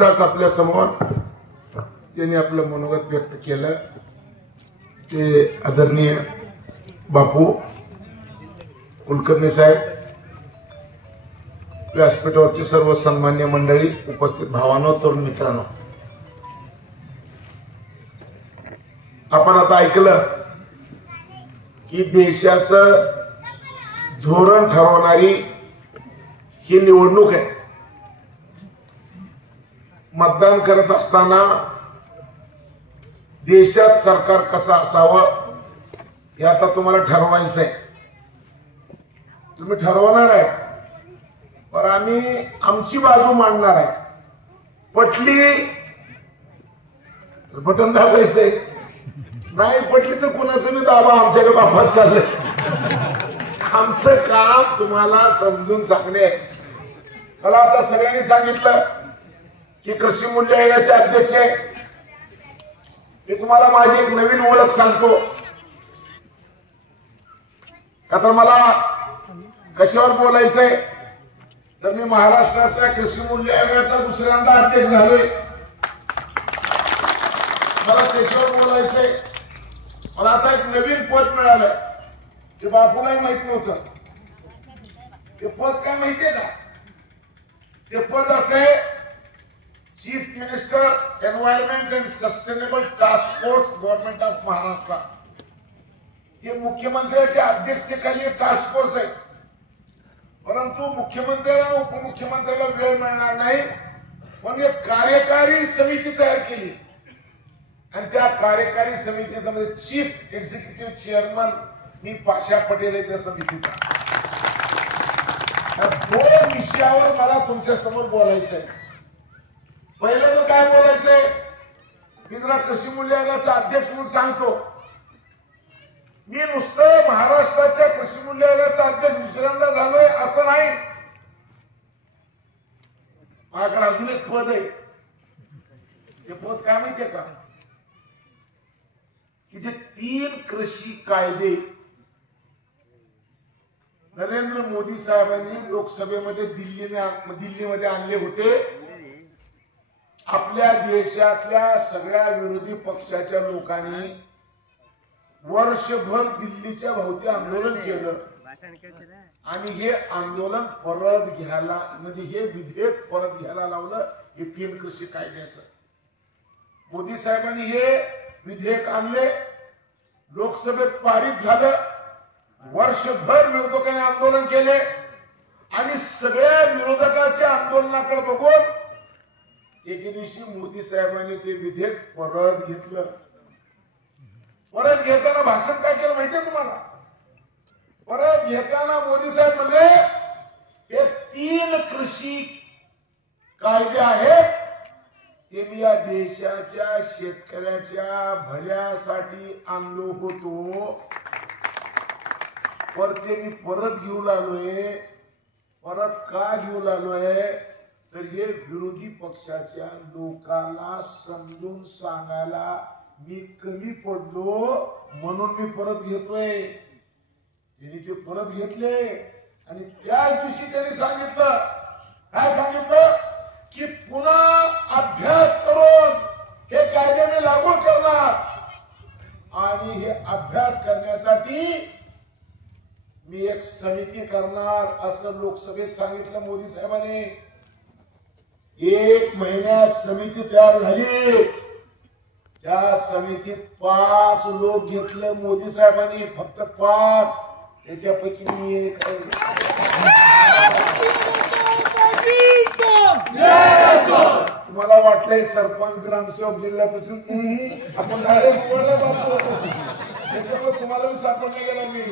आत्ताच आपल्या समोर त्यांनी आपलं मनोगत व्यक्त केलं ते आदरणीय बापू कुलकर्णी साहेब, व्यासपीठावरची सर्व सन्मान्य मंडळी, उपस्थित भावांनो, तरुण मित्रांनो, आपण आता ऐकलं की देशाचं धोरण ठरवणारी ही निवडणूक आहे. मतदान करत असताना देशात सरकार कसं असावं हे आता तुम्हाला ठरवायचं आहे. तुम्ही ठरवणार आहे, पण आम्ही आमची बाजू मांडणार आहे. पटली बटन दाबायचंय, नाही पटली तर कुणाचं मी दाबा, आमच्याकडे बापात चाललंय. आमचं काम तुम्हाला समजून सांगणे आहे. मला आता सगळ्यांनी सांगितलं की कृषी मूल्य आयोगाचे अध्यक्ष आहे. मी तुम्हाला माझी एक नवीन ओळख सांगतो, का तर मला कशावर बोलायचंय, तर मी महाराष्ट्राच्या कृषी मूल्य आयोगाचा दुसऱ्यांदा अध्यक्ष झालोय. मला त्याच्यावर बोलायचंय. मला आता एक नवीन पद मिळालंय, ते बापूलाही माहित नव्हतं. ते पद काय माहितीये का? ते पद असे chief minister environment and sustainable task force government of Maharashtra. हे मुख्यमंत्र्याच्या अध्यक्षतेखाली टास्क फोर्स आहे. परंतु मुख्यमंत्र्याला उपमुख्यमंत्र्याला वेळ मिळणार नाही, पण एक कार्यकारी समिती तयार केली आणि त्या कार्यकारी समितीचा म्हणजे चीफ एक्झिक्युटिव्ह चेअरमन मी पाशा पटेल आहे त्या समितीचा. दोन विषयावर मला तुमच्या समोर बोलायचं आहे. पहिलं तर काय बोलायचंय, मी जरा कृषी मूल्य आयोगाचा अध्यक्ष म्हणून सांगतो. मी नुसतं महाराष्ट्राच्या कृषी मूल्य आयोगाचा अध्यक्ष दुसऱ्यांदा झालोय असं नाही. माझ्याकडे अजून एक पद आहे. ते पद काय माहितीये का, की जे 3 कृषी कायदे नरेंद्र मोदी साहेबांनी लोकसभेमध्ये दिल्लीमध्ये आणले होते, आपल्या देशातल्या सगळ्या विरोधी पक्षाच्या लोकांनी वर्षभर दिल्लीच्या भोवती आंदोलन केलं आणि हे आंदोलन परत घ्यायला, म्हणजे हे विधेयक परत घ्यायला लावलं. हे 3 कृषी कायद्याचं मोदी साहेबांनी हे विधेयक आणले, लोकसभेत पारित झालं. वर्षभर विरोधकांनी आंदोलन केले आणि सगळ्या विरोधकाच्या आंदोलनाकडे बघून एके दिवशी मोदी साहेबांनी ते विधेयक परत घेतलं. परत घेताना भाषण काय केलं माहितीये तुम्हाला? परत घेताना मोदी साहेब म्हणले हे 3 कृषी कायदे आहेत, ते मी या देशाच्या शेतकऱ्याच्या भल्यासाठी आणलो होतो, पण ते मी परत घेऊन आलोय. परत का घेऊन आलोय, तर हे विरोधी पक्षाच्या लोकांना समजून सांगायला मी कमी पडलो, म्हणून मी परत घेतोय. त्यांनी ते परत घेतले आणि त्याच दिवशी त्यांनी सांगितलं, काय सांगितलं, की पुन्हा अभ्यास करून हे कायदे मी लागू करणार आणि हे अभ्यास करण्यासाठी मी एक समिती करणार, असं लोकसभेत सांगितलं मोदी साहेबांनी. 1 महिन्यात समिती तयार झाली. त्या समितीत 5 लोक घेतलं मोदी साहेबांनी, फक्त 5. त्याच्यापैकी मी एक आहे. तुम्हाला वाटलंय सरपंच ग्रामसेवक जिल्हा परिषद आपण डायरेक्ट बोलला जातो, त्याच्यामुळे तुम्हाला मी सापडले गेलो मी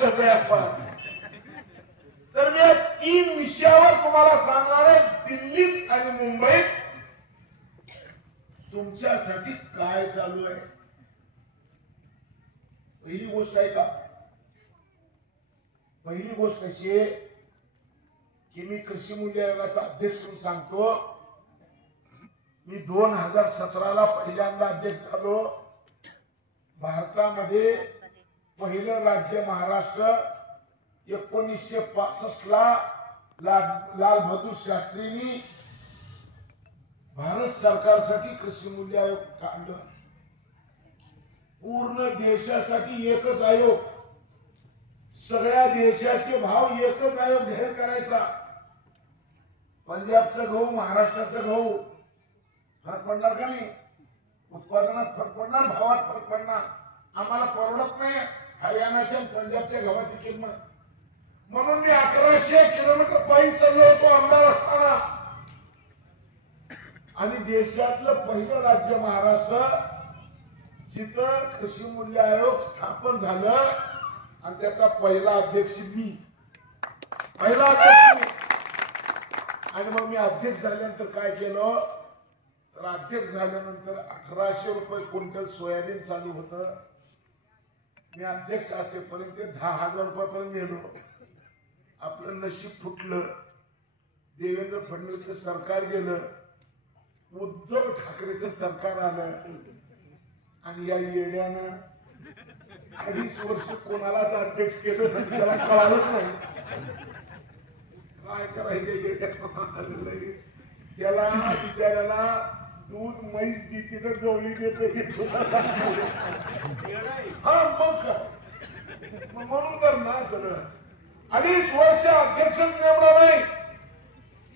कसं आहे आपण. तर मी 3 विषयावर तुम्हाला सांगणार आहे. दिल्लीत आणि मुंबईत तुमच्यासाठी काय चालू आहे. पहिली गोष्ट आहे का, पहिली गोष्ट अशी आहे की मी कृषी मूल्य आयोगाचा अध्यक्ष म्हणून सांगतो. मी 2017ला पहिल्यांदा अध्यक्ष झालो. भारतामध्ये पहिलं राज्य महाराष्ट्र. 1965ला लाल बहादूर शास्त्रींनी भारत सरकारसाठी कृषी मूल्य आयोग काढलं. पूर्ण देशासाठी एकच आयोग, सगळ्या देशाचे भाव एकच आयोग जाहीर करायचा. पंजाबचा गहू महाराष्ट्राचा गहू फरक पडणार का नाही? उत्पादनात फरक पडणार, भावात फरक पडणार. आम्हाला परवडत नाही हरियाणाच्या पंजाबच्या गव्हाची किंमत. म्हणून मी 1100 किलोमीटर पायी चाललो होतो आमदार असताना. आणि देशातलं पहिलं राज्य महाराष्ट्र जिथं कृषी मूल्य आयोग स्थापन झालं आणि त्याचा पहिला अध्यक्ष मी. आणि मग मी अध्यक्ष झाल्यानंतर काय केलं तर अध्यक्ष झाल्यानंतर 1800 रुपये क्विंटल सोयाबीन चालू होतं. मी अध्यक्ष असेपर्यंत 10,000 रुपयापर्यंत गेलो. आपलं नशीब फुटलं. देवेंद्र फडणवीसचं सरकार गेलं, उद्धव ठाकरेचं सरकार आलं आणि या येड्यानं 2.5 वर्ष कोणालाच अध्यक्ष केलं त्याला कळालंच नाही. काय करायचं त्याला बिचाऱ्याला दूध म्हैस देते तर गवळी देते. हा मग काय म्हणून तर ना सगळं 2.5 वर्ष अध्यक्ष नेमला नाही.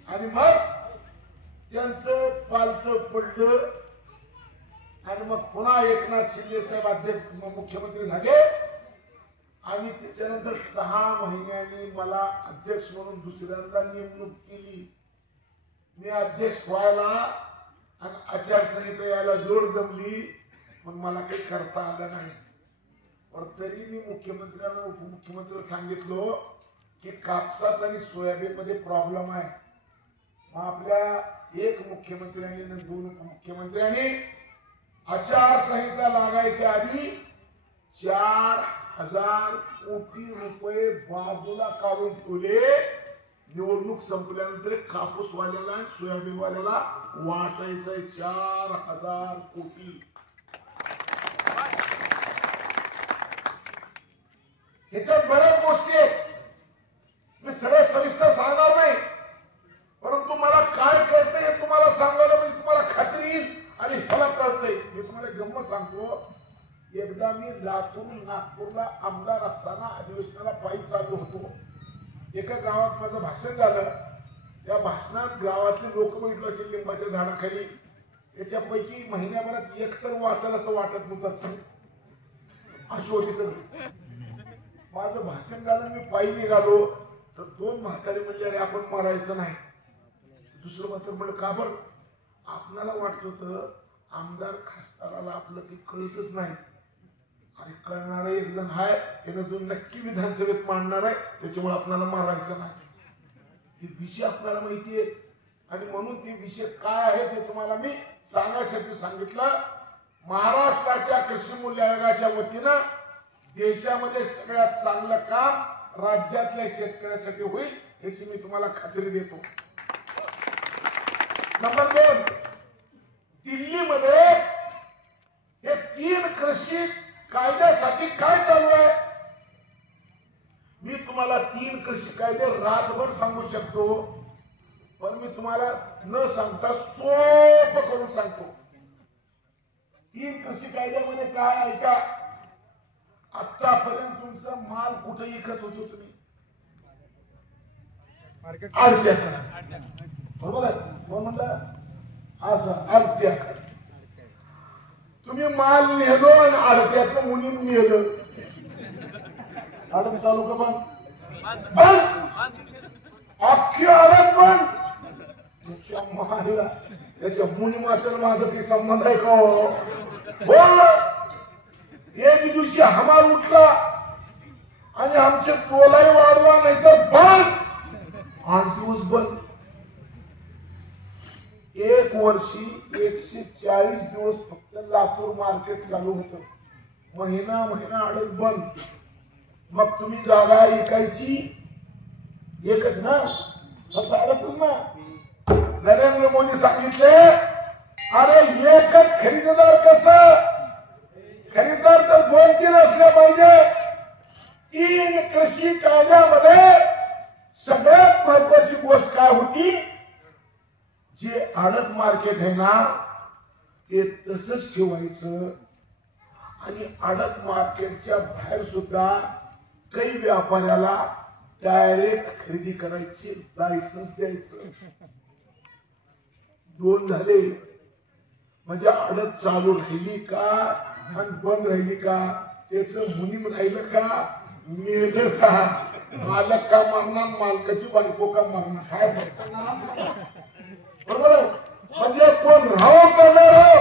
आणि मग त्यांचं पालतं पडलं आणि मग पुन्हा एकनाथ शिंदे साहेब अध्यक्ष मुख्यमंत्री झाले. आणि त्याच्यानंतर 6 महिन्यांनी मला अध्यक्ष म्हणून दुसऱ्यांदा नेमणूक केली. मी अध्यक्ष व्हायला आणि आचारसंहिता यायला जोड जमली, पण मला काही करता आलं नाही. पण तरी मी मुख्यमंत्र्यांना उपमुख्यमंत्र्यांना सांगितलं की कापसात आणि सोयाबीन मध्ये प्रॉब्लेम आहे. मग आपल्या एक मुख्यमंत्र्यांनी आणि 2 उपमुख्यमंत्र्यांनी आचारसंहिता लागायच्या आधी 4,000 कोटी रुपये बाजूला काढून ठेवले. निवडणूक संपल्यानंतर कापूसवाल्याला आणि सोयाबीनवाल्याला वाटायचंय 4,000 कोटी. ह्याच्यात बऱ्याच गोष्टी आहेत, मी सगळं सविस्तर सांगणार नाही. परंतु मला काय कळतंय हे तुम्हाला सांगायला म्हणजे तुम्हाला खात्री येईल आणि ह्याला कळतंय. मी तुम्हाला गंमत सांगतो. एकदा मी लातूर नागपूरला आमदार असताना अधिवेशनाला पायी चालू होतो. एका गावात माझं भाषण झालं. त्या भाषणात गावातले लोक बैठले असेल लिंबाच्या झाडाखाली. त्याच्यापैकी महिन्याभरात एक तर वाचायला असं वाटत नव्हतं. अशी होती सगळी. माझं भाषण झालं, मी पायी निघालो तर 2 म्हातारे म्हणजे अरे आपण मरायचं नाही. दुसरं मात्र म्हणलं का बरं? आपल्याला वाटत होतं आमदार खासदाराला आपलं काही कळतच नाही आणि कळणारा एक जण आहे, त्यानं जो नक्की विधानसभेत मांडणार आहे, त्याच्यामुळे आपल्याला मारायचं नाही. हे विषय आपल्याला माहिती आहे आणि म्हणून ते विषय काय आहे ते तुम्हाला मी सांगायसाठी सांगितलं. महाराष्ट्राच्या कृषी मूल्य आयोगाच्या वतीनं देशामध्ये सगळ्यात चांगलं काम राज्यातल्या शेतकऱ्यासाठी होईल याची मी तुम्हाला खात्री देतो. नंबर 2, दिल्लीमध्ये हे 3 कृषी कायद्यासाठी काय चालू आहे मी तुम्हाला 3 कृषी कायदे रातभर सांगू शकतो, पण मी तुम्हाला न सांगता सोपं करून सांगतो. 3 कृषी कायद्यामध्ये काय ऐका. आतापर्यंत तुमचा माल कुठे विकत होतो तुम्ही? बरोबर आहे. कोण म्हणलं? असं आडत्या. तुम्ही माल नेलो आणि आडत्याचं मुनीम नेलं. आडत चालू का पण अख्खी आडत पण त्याच्या महाला त्याच्या मुनीम असेल माझं काही संबंध आहे का? हो. एक दिवशी हमाल उठला आणि आमचे तोलाई वाढला नाही तर बंद. 8 दिवस बंद. 1 वर्षी 140 दिवस फक्त लातूर मार्केट चालू होतं. महिना आडत बंद. मग तुम्ही जागा ऐकायची एकच ना, फक्त आडतच ना. नरेंद्र मोदी सांगितले अरे एकच खरेदीदार. कसं खरेदीदार तर 2-3 असले पाहिजे. 3 कृषी कायद्यामध्ये सगळ्यात महत्वाची गोष्ट काय होती? जे आडत मार्केट आहे ना ते तसंच ठेवायचं आणि आडत मार्केटच्या बाहेर सुद्धा काही व्यापाऱ्याला डायरेक्ट खरेदी करायची लायसन्स द्यायचं. 2 झाले. म्हणजे आडत चालू राहिली का आणि बंद राहिली का त्याच मुनीम राहिलं का मेलं का मालक का मारणार मालकाची बायको का मारणार काय बरोबर. म्हणजे कोण राहो करणार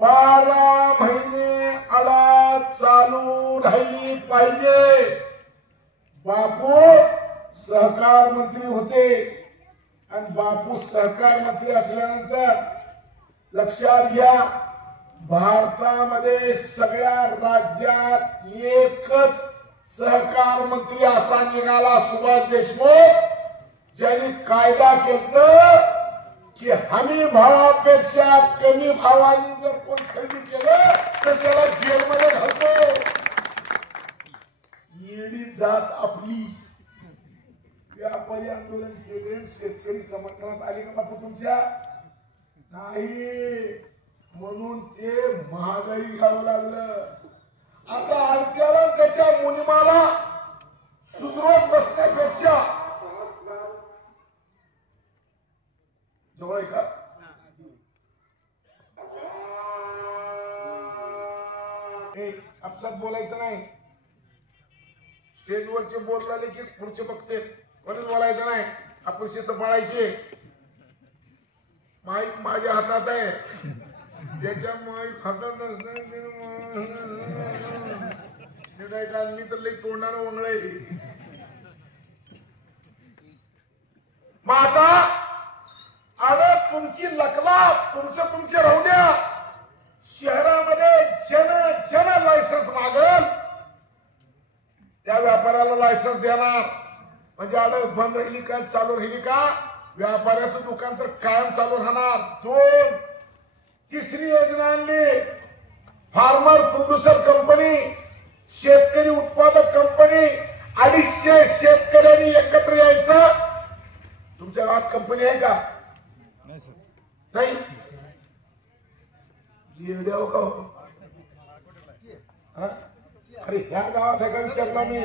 12 महिने आडत चालू राहिली पाहिजे. बापू सहकार मंत्री होते आणि बापू सहकार मंत्री असल्यानंतर लक्षात घ्या भारतामध्ये सगळ्या राज्यात एकच सहकार मंत्री असा निघाला सुभाष देशमुख ज्यांनी कायदा केला की हमी भावापेक्षा कमी भावाने जर कोण खरेदी केलं तर त्याला जेलमध्ये घालतो. येडी जात आपली. व्यापारी आंदोलन केले शेतकरी समर्थनात आले का बापू तुमच्या नाही म्हणून ते महागाई घ्यावं लागलं. आता आडत्याला त्याच्या मुनिमाला सुधरवत बसण्यापेक्षा जवळ का आपसात बोलायचं नाही. स्टेजवरचे बोलले की पुढचे बघते कोणीच बोलायचं नाही. आपण शिस्त पाळायची. माईक माझ्या हातात आहे त्याच्या माईक हातात मी तर लई तोंडानं वंगळे. मग आता अरे तुमची लकला तुमचे राहू द्या. शहरामध्ये जन लायसन्स मागल त्या व्यापाऱ्याला लायसन्स देणार. म्हणजे आडत बंद राहिली का चालू राहिली का व्यापाऱ्याचं दुकान तर कायम चालू राहणार. 2 तिसरी योजना आणली फार्मर प्रोड्युसर कंपनी शेतकरी उत्पादक कंपनी. 250 शेतकऱ्यांनी एकत्र यायचं. तुमच्या गावात कंपनी आहे का नाही येड्याव का अरे ह्या गावात आहे का विचारला मी.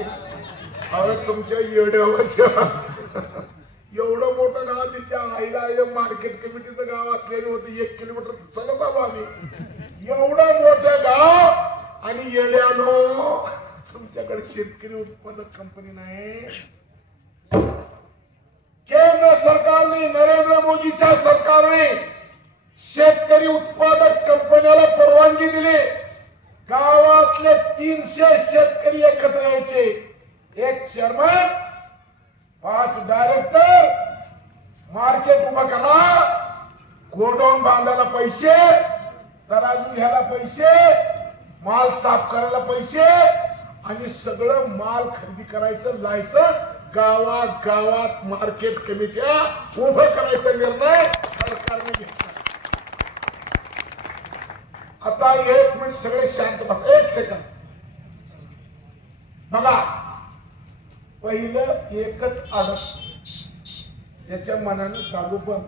अरे तुमच्या येड्यावर एवढं मोठं गाव तिच्या आईला मार्केट कमिटीचं गाव असलेलं होतं. 1 किलोमीटर चलत आलो आम्ही. एवढं मोठं गाव आणि येड्यानो तुमच्याकडे शेतकरी उत्पादक कंपनी नाही. केंद्र सरकारने नरेंद्र मोदीच्या सरकारने शेतकरी उत्पादक कंपन्याला परवानगी दिली. गावातले 300 शेतकरी एकत्र यायचे. 1 चेअरमन 5 डायरेक्टर. मार्केट उभं करा. गोडाऊन बांधायला पैसे तराजू घ्यायला पैसे माल साफ करायला पैसे आणि सगळं माल खरेदी करायचं लायसन्स. गावात मार्केट कमिट्या उभं करायचा निर्णय सरकारने घेतला. आता 1 मिनिट सगळे शांत बस. 1 सेकंड बघा. पहिलं एकच आडत त्याच्या मनाने चालू. पण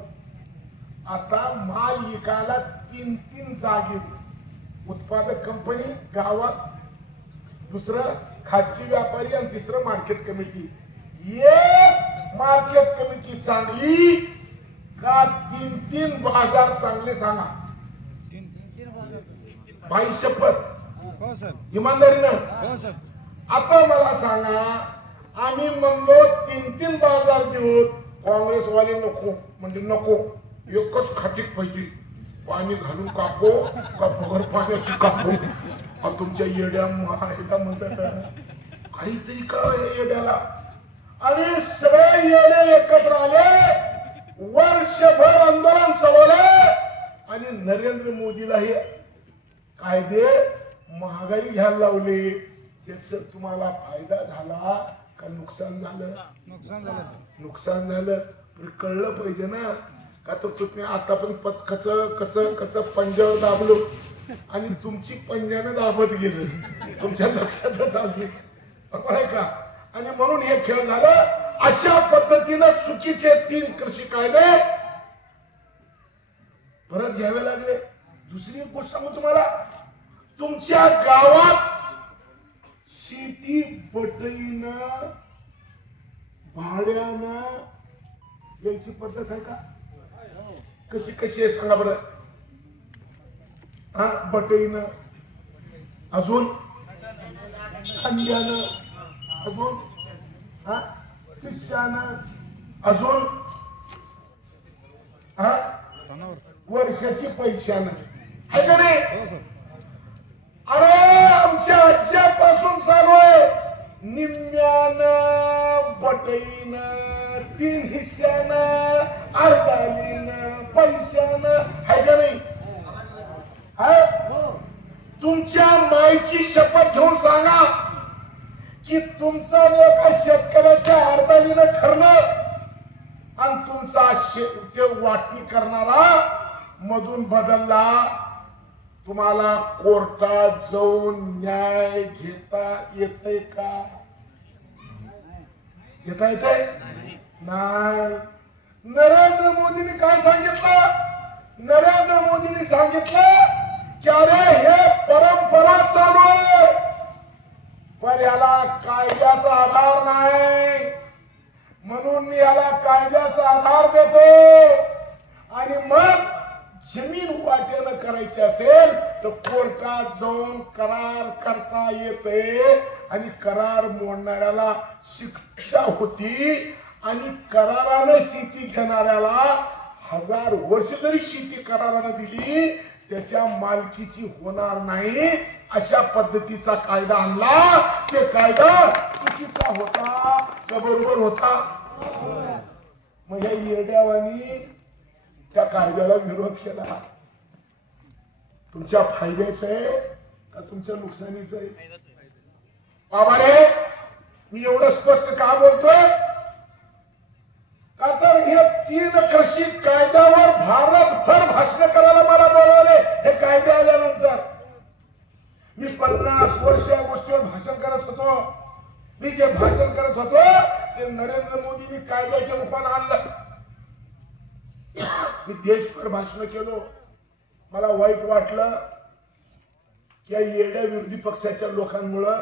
आता माल विकायला 3 जागी उत्पादक कंपनी गावात दुसरं खाजगी व्यापारी आणि तिसरं मार्केट कमिटी. एक मार्केट कमिटी चांगली का 3 बाजार चांगले सांगा. भाई शपथ इमानदारीनं आता मला सांगा. आम्ही म्हणलो 3 बाजार देऊ. काँग्रेसवाले नको म्हणजे नको. एकच खाटीक पाहिजे. पाणी घालून कापो का बगर पाण्याची कापो. तुमच्या येड्या म्हणतात काहीतरी कळ येड्याला. आणि सगळे येडे एकत्र आले. वर्षभर आंदोलन चालवलं आणि नरेंद्र मोदीला हे कायदे महागाई घ्यायला लावले. त्याचा तुम्हाला फायदा झाला का नुकसान झालं. नुकसान झालं कळलं पाहिजे ना. का तर तुम्ही आता पण कच पंजावर दाबलो आणि तुमची पंजाने दाबत गेलं. तुमच्या लक्षातच आली बरोबर आहे का. आणि म्हणून हे खेळ झालं. अशा पद्धतीनं चुकीचे 3 कृषी कायदे परत घ्यावे लागले. दुसरी एक गोष्ट सांगू तुम्हाला, तुमच्या गावात शेती बटईनं भाड्यानं याची पद्धत आहे का? कशी कशी आहे सांगा बरं. हा, बटईनं, अजून खंड्यानं, अजून हा किस्सानं, अजून हा वर्षाची पैशानं, आहे का नाही? अरे आमच्या आज्यापासून चालू आहे. निम्म्यानं, बटईनं, 3 हिस्स्यानं, अर्धालीनं, पैशानं, आहे का नाही? तुमच्या मायची शपथ घेऊन सांगा की तुमचा एका शेतकऱ्याच्या अर्धालीनं ठरणं आणि तुमचा ते वाटणी करणारा मधून बदलला, तुम्हाला कोर्टात जाऊन न्याय घेता येतय का? घेता येतय नाही. नरेंद्र मोदींनी काय सांगितलं? नरेंद्र मोदींनी सांगितलं की अरे हे परंपरा चालू आहे, पण याला कायद्याचा आधार नाही, म्हणून मी याला कायद्याचा आधार देतो. आणि मग जमीन वाटेनं करायची असेल तर कोर्टात जाऊन करार करता येते आणि करार मोडणाऱ्याला शिक्षा होती आणि करारानं शेती घेणाऱ्याला 1000 वर्ष जरी शेती करारानं दिली त्याच्या मालकीची होणार नाही. अशा पद्धतीचा कायदा आणला. ते कायदा चुकीचा होता का बरोबर होता? मग या येड्यावानी त्या कायद्याला विरोध केला. तुमच्या फायद्याचं आहे का तुमच्या नुकसानीचं आहे? बाबा रे, मी एवढं स्पष्ट का बोलतोय का तर हे 3 कृषी कायद्यावर भारतभर भाषण करायला मला बोलावले. हे कायदे आल्यानंतर मी 50 वर्ष या गोष्टीवर भाषण करत होतो. मी जे भाषण करत होतो ते नरेंद्र मोदींनी कायद्याच्या रूपाने आणलं. मी देशभर भाषण केलो. मला वाईट वाटलं की या येड्या विरोधी पक्षाच्या लोकांमुळे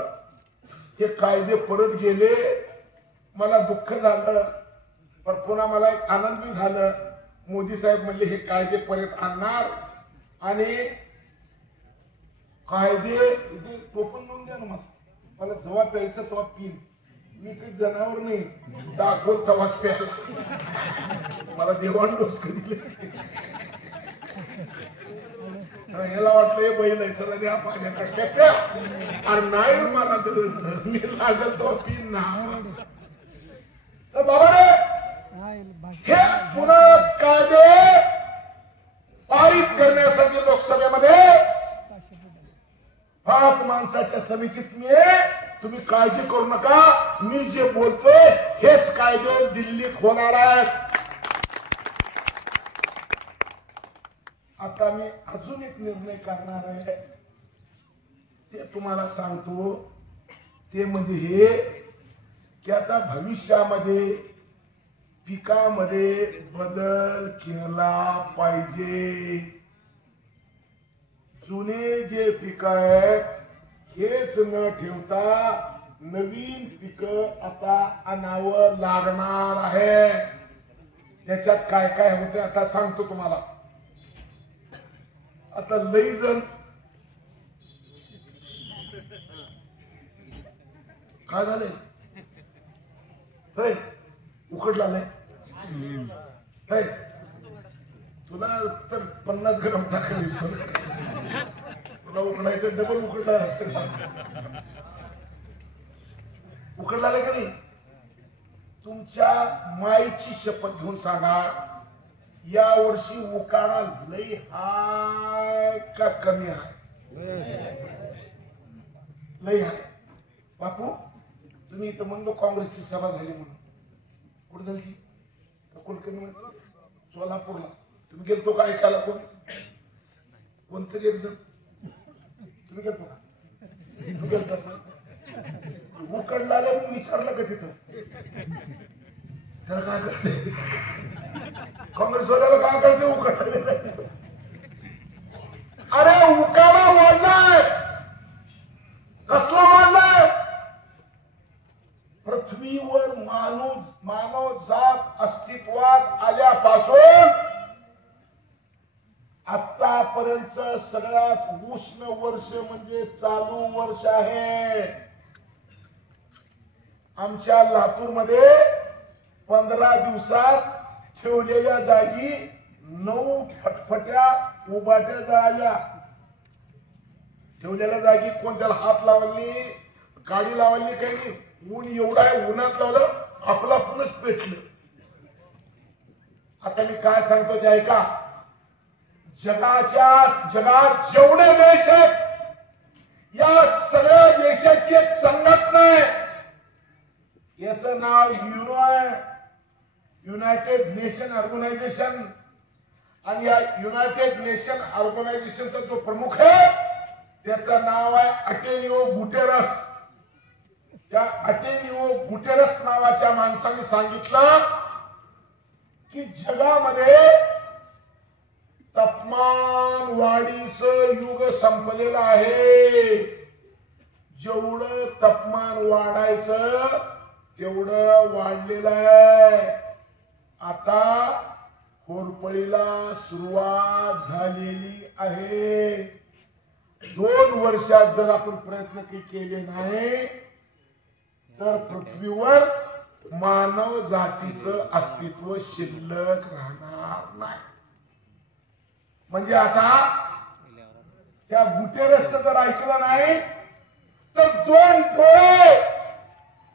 हे कायदे परत गेले. मला दुःख झालं, पण पुन्हा मला एक आनंदी झालं. मोदी साहेब म्हणले हे कायदे परत आणणार आणि कायदे टोपण लावून द्या ना. मला जेव्हा प्यायचं तेव्हा पिन. मी काही जनावर नाही, दाखवत तवाच प्यायला. मला देवाण डोस कधी याला वाटलं हे बैल आहे, चला द्या पाण्याचा. अरे नाही, मला मी लागल तो पिन ना. तर बाबा रे, हे पुन्हा कायदे पारित करण्यासाठी लोकसभेमध्ये 5 माणसाच्या समितीत मी आहे. तुम्ही काळजी करू नका, मी जे बोलतोय हेच कायदे दिल्लीत होणार आहेत. आता मी अजून एक निर्णय करणार आहे, ते तुम्हाला सांगतो. ते म्हणजे हे की आता भविष्यामध्ये पिकामध्ये बदल केला पाहिजे. जुने जे पिक आहेत हेच न ठेवता नवीन पिक आता आणावं लागणार आहे. त्याच्यात काय काय होते आता सांगतो तुम्हाला. आता लई जण काय झालंय, उकडला नाही तुला तर 50 ग्राम टाकली. तुला उकडायचं डबल उकडला असतं. उकडला का नाही? तुमच्या मायची शपथ घेऊन सांगा, या वर्षी उकाडा लई हाय का कमी आहे? लई हाय. बापू तुम्ही इथं म्हणलो काँग्रेसची सभा झाली म्हणून, कुठे झाली? कुलकर्णी सोलापूरला. तुम्ही गेलतो का ऐकायला? कोणतरी एक जण तुम्ही गेलतो का? तुम्ही गेलतो उकडला विचारलं का तिथं? त्याला काय करते काँग्रेस वाल्याला? काय करते उकडले? अरे उकाडा वाढलाय, कसला वाढलाय? पृथ्वीवर मानव जात अस्तित्वात आल्यापासून आतापर्यंत सगळ्यात उष्ण वर्ष म्हणजे चालू वर्ष आहे. आमच्या लातूरमध्ये 15 दिवसात ठेवलेल्या जागी 9 फटफट्या उभाट्या जळाल्या. ठेवलेल्या जागी कोणत्याला हात लावली, गाडी लावली काही नाही. ऊन एवढा आहे, उन्हात लावलं आपला पुनच पेटलं. आता मी काय सांगतो ते ऐका. जगात जेवढे देश आहेत, या सगळ्या देशाची एक संघटना आहे. याचं नाव युनो आहे, युनायटेड नेशन ऑर्गनायझेशन. आणि या युनायटेड नेशन ऑर्गनायझेशनचा जो प्रमुख आहे त्याचं नाव आहे अटेनिओ गुटेरस. त्या अटेनिओ गुटेरस नावाच्या माणसाने सांगितलं की जगामध्ये तापमान वाढीचं युग संपलेलं आहे. जेवढं तापमान वाढायचं तेवढं वाढलेलं आहे. आता होरपळीला सुरुवात झालेली आहे. 2 वर्षात जर आपण प्रयत्न केले नाही तर पृथ्वीवर मानव जातीचं अस्तित्व शिल्लक राहणार नाही. म्हणजे आता त्या गुटेरसचं जर ऐकलं नाही तर 2 डोळे,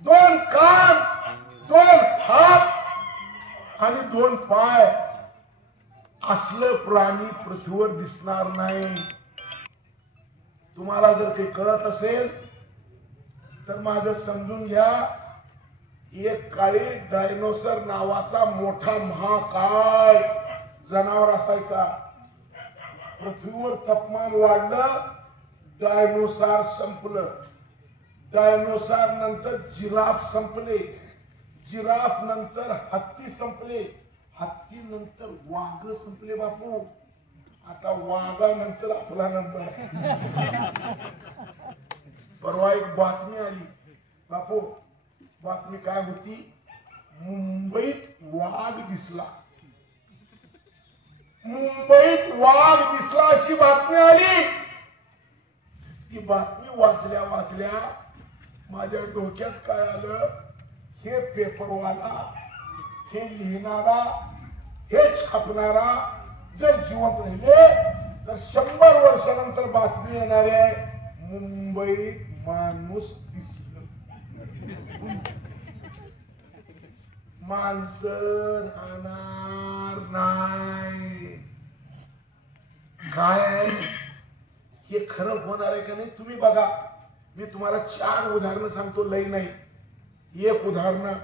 2 कान, 2 हात आणि 2 पाय असलं प्राणी पृथ्वीवर दिसणार नाही. तुम्हाला जर काही कळत असेल तर माझं समजून घ्या. एक काळी डायनोसर नावाचा मोठा महाकाय जनावर असायचा. पृथ्वीवर तापमान वाढलं, डायनोसॉर संपलं. डायनोसॉर नंतर जिराफ संपले, जिराफ नंतर हत्ती संपले, हत्ती नंतर वाघ संपले. बापू आता वाघानंतर आपला नंबर आहे. परवा एक बातमी आली बापू. बातमी काय होती? मुंबईत वाघ दिसला, मुंबईत वाघ दिसला अशी बातमी आली. ती बातमी वाचल्या माझ्या डोक्यात काय आलं, हे पेपरवाला, हे लिहिणारा, हे छापणारा जर जिवंत राहिले तर 100 वर्षानंतर बातमी येणार आहे मुंबईत माणूस दिसलं. माणसं राहणार नाही. काय आहे हे खरं होणार आहे का नाही तुम्ही बघा. मी तुम्हाला 4 उदाहरणं सांगतो, लई नाही. एक उदाहरण,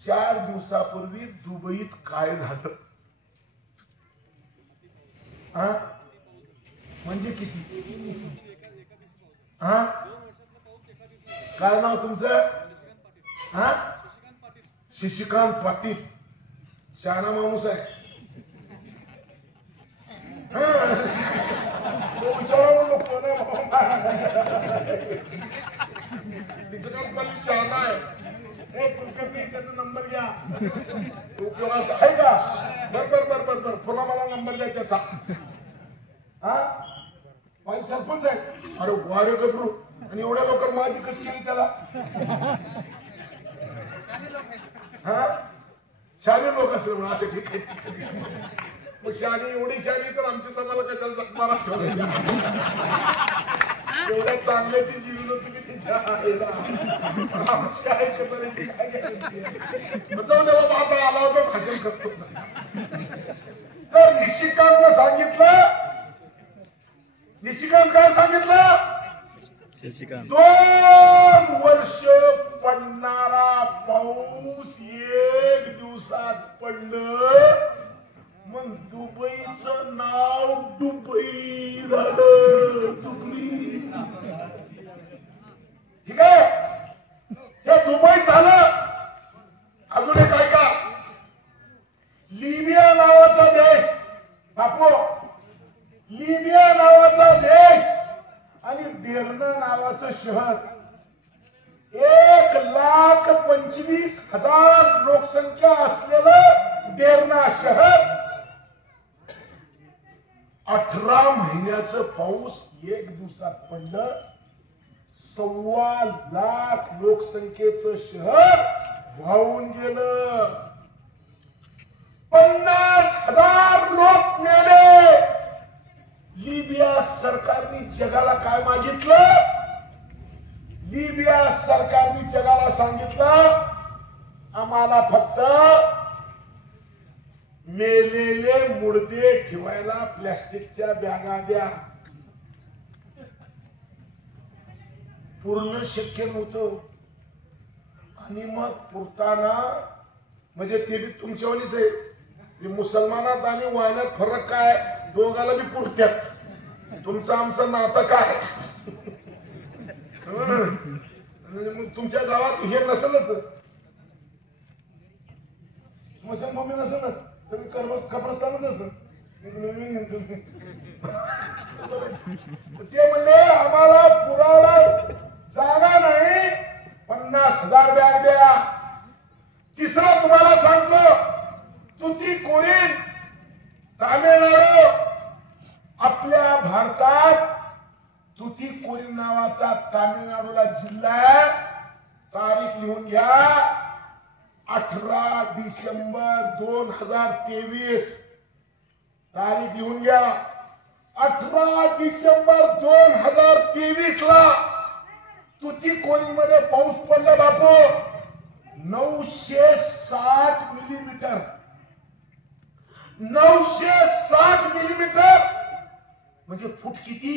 4 दिवसापूर्वी दुबईत काय झालं? म्हणजे किती? काय नाव तुमचं? शशिकांत पाटील. शहाणा माणूस आहे. विचारा लोक शशिकांत पाटील शहाणा आहे. हे कुलकर्णी त्याचा नंबर घ्या. उपयोगाचा आहे का? बर पुन्हा मला नंबर द्या त्याचा. माझे सरपंच आहे. अरे वारे गबरू. आणि एवढ्या लवकर माझी कशी केली त्याला? शाली लोक असेल असे. ठीक आहे. मग शाली एवढी शाली तर आमच्या समाला कशाला जगमारा ठेवायची? एवढ्या चांगल्याची जीवन तुम्ही तिच्या आमची आहे करायची काय करायची? बाबा आता आला होता भाषण करतो. तर निशिकांतनं सांगितलं. निशिकांत काय सांगितलं? 2 वर्ष पडणारा पाऊस 1 दिवसात पडलं. मग दुबईचं नाव दुबई झालं. दुबई. ठीक आहे. हे दुबई झालं. अजून एक ऐका. लिबिया नावाचा देश बापू, लिबिया नावाचा तेरणा नावाचं शहर 1,25,000 लोकसंख्या असलेलं तेरणा शहर 18 महिन्याचं पाऊस एक दिवसात पडलं. 1.25 लाख लोकसंख्येचं शहर वाहून गेलं. 50,000 लोक मेले. लिबिया सरकारने जगाला काय मागितलं? लिबिया सरकारने जगाला सांगितलं आम्हाला फक्त मेलेले मुर्दे ठेवायला प्लास्टिकच्या बॅगा द्या. पूर्ण शक्य नव्हतं. आणि मग पुरताना म्हणजे ते बी तुमच्यावानीच आहे. मुसलमानात आणि वाण्यात फरक काय? दोघाला बी पुरत्यात. तुमचं आमचं नातं काय? मग तुमच्या गावात हे नसेलच, स्मशानभूमी नसेलच, तुम्ही कब्रस्तानच असं. ते म्हणले आम्हाला पुराला जागा नाही, 50,000 बॅग द्या. तिसरं तुम्हाला सांगतो, तुतीकोरीन तामिळनाडू, आपल्या भारतात तुतीकोरीन नावाचा तामिळनाडूला जिल्हा आहे. तारीख लिहून घ्या, 18 डिसेंबर 2023. तारीख लिहून घ्या, 18 डिसेंबर 2023 ला तुतीकोरीन मध्ये पाऊस पडला बापू 960 मिलीमीटर. 960 मिलीमीटर म्हणजे फूट किती?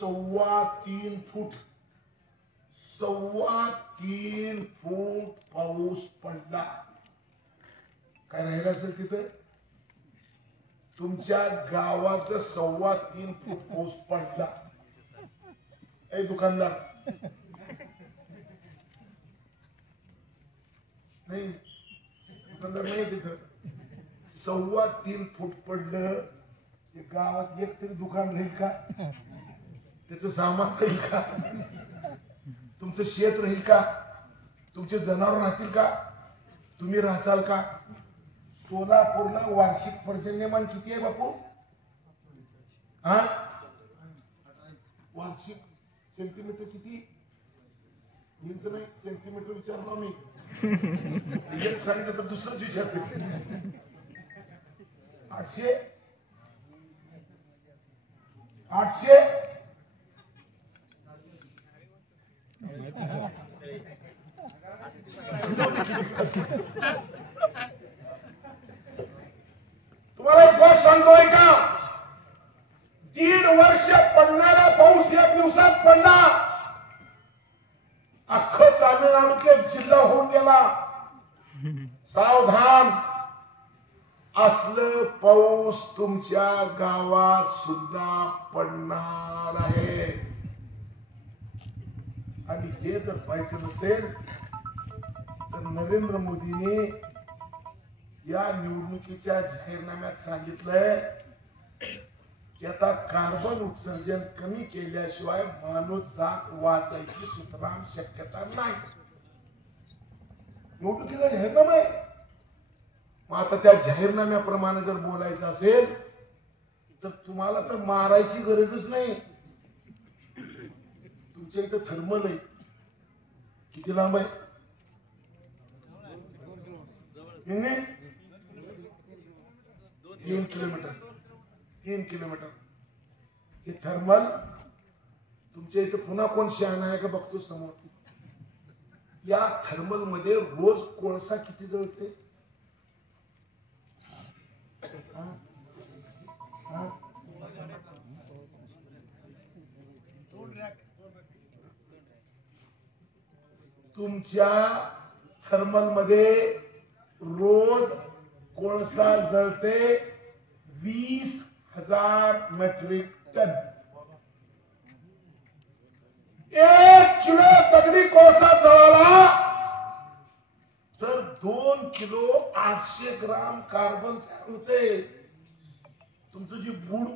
3.25 फूट. 3.25 फूट पाऊस पडला. काय राहिलं असेल तिथं? तुमच्या गावाचं 3.25 फूट पाऊस पडला. ए दुकानदार नाही, दुकानदार नाही तिथं. 3.25 फूट पडलं. गावात एक तरी दुकान राहील का? त्याचं सामान राहील का? तुमचं शेत राहील का? तुमचे जनावर राहतील का? तुम्ही राहसाल का? सोलापूरला वार्षिक पर्जन्यमान किती आहे बापू? हा, वार्षिक सेंटीमीटर किती? इंच नाही, सेंटीमीटर विचारलो मी. एक सांगितलं तर दुसरंच विचारते. 800 तुम्हाला एक गोष्ट सांगतोय का? 1.5 वर्ष पडणारा पाऊस एक दिवसात पडला. अख्खं तामिळनाडूचे जिल्हा होऊन गेला. सावधान, असलं पाऊस तुमच्या गावात सुद्धा पडणार आहे. आणि हे जर पाहायचं नसेल तर नरेंद्र मोदींनी या निवडणुकीच्या जाहीरनाम्यात सांगितलंय की आता कार्बन उत्सर्जन कमी केल्याशिवाय मानव जात वाचायची सुतराम शक्यता नाही. निवडणुकीचा जाहीरनामा आहे. मग आता त्या जाहीरनाम्याप्रमाणे जर बोलायचं असेल तर तुम्हाला तर मारायची गरजच नाही. तुमच्या इथं थर्मल आहे. किती लांब आहे? 3 किलोमीटर. 3 किलोमीटर हे थर्मल. तुमच्या इथं पुन्हा कोण शहाणा आहे का बघतो समोर. या थर्मल मध्ये रोज कोळसा किती जळते? तुमच्या थर्मल मध्ये रोज कोळसा जळते 20,000 मेट्रिक टन. 1 किलो दगडी कोळसा जळाला तर 2 किलो 800 ग्राम कार्बन तयार होते. तुमचं जी बूड